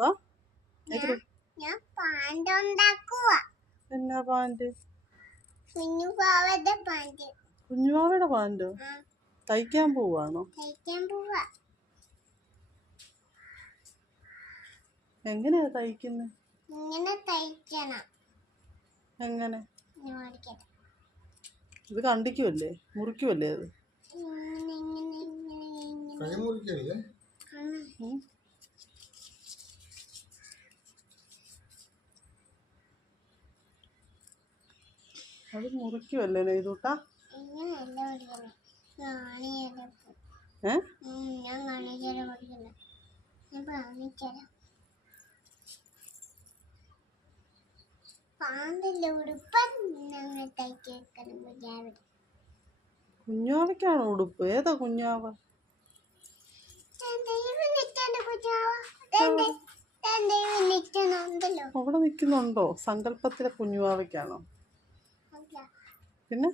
വാ. ഞാൻ പാന്റ് ഉണ്ടാക്കുക. എന്നാ പാന്റ്? കുഞ്ഞുപാവയുടെ പാന്റ്. കുഞ്ഞുവാവയുടെ പാന്റോ? തയ്ക്കാൻ പോവാണോ? തയ്ക്കാൻ പോവാ. എങ്ങനെയാ തയ്ക്കുന്നത്? ഇങ്ങനെ തയ്ക്കണം. എങ്ങനെ? ഇത് ഇത് കണ്ടിക്കുമല്ലേ, മുറിക്കുമല്ലേ അത്? അത് മുറിക്കുമല്ലേ നെയ്തൂട്ടാ? കുഞ്ഞാവയ്ക്കാണോ ഉടുപ്പ്? ഏതാ കുഞ്ഞാവ? അവിടെ നിൽക്കുന്നുണ്ടോ? സങ്കല്പത്തിലെ കുഞ്ഞുവാവയ്ക്കാണോ? പിന്നെ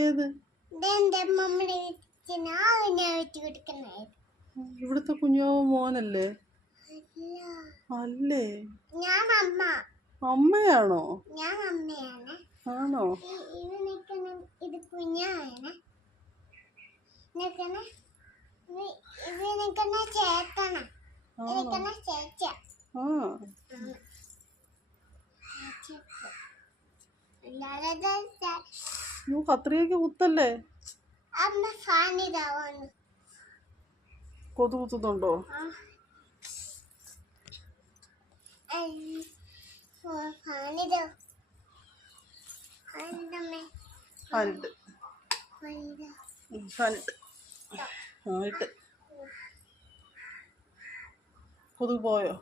ഏത്? ഇവിടുത്തെ കുഞ്ഞാവ മോനല്ലേ? അല്ലേ? അമ്മയാണോ? ആണോ? ഇത് കുഞ്ഞാണ്. ചേട്ടന ചേച്ച. കത്രിയൊക്കെ കുത്തല്ലേ? അമ്മ ഫാനിതാവാണ്. കൊതു കുത്തുന്നുണ്ടോ? കൊതു പോയോ?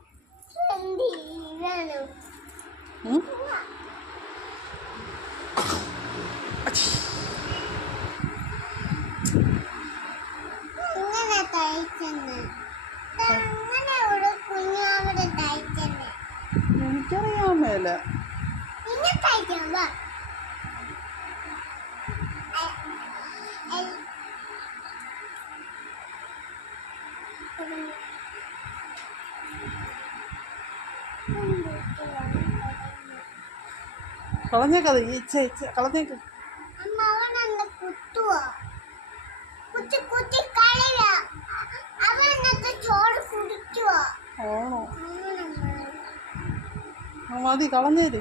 ഇങ്ങനെ തയ്ച്ചെന്ന് കുഞ്ഞാവിടെ തയ്ച്ചെന്ന് എനിക്കറിയാൻ മേല. പിന്നെ തയ്ക്കാൻ വാ. കളഞ്ഞേക്കത് കളഞ്ഞേക്ക്. അവനെന്നെ കുത്തുവോ? കുത്തി കുത്തി കളയ. അവനൊക്കെ ചോറ് കുടിക്കുവോ? ആണോ? മതി, കളഞ്ഞേര്.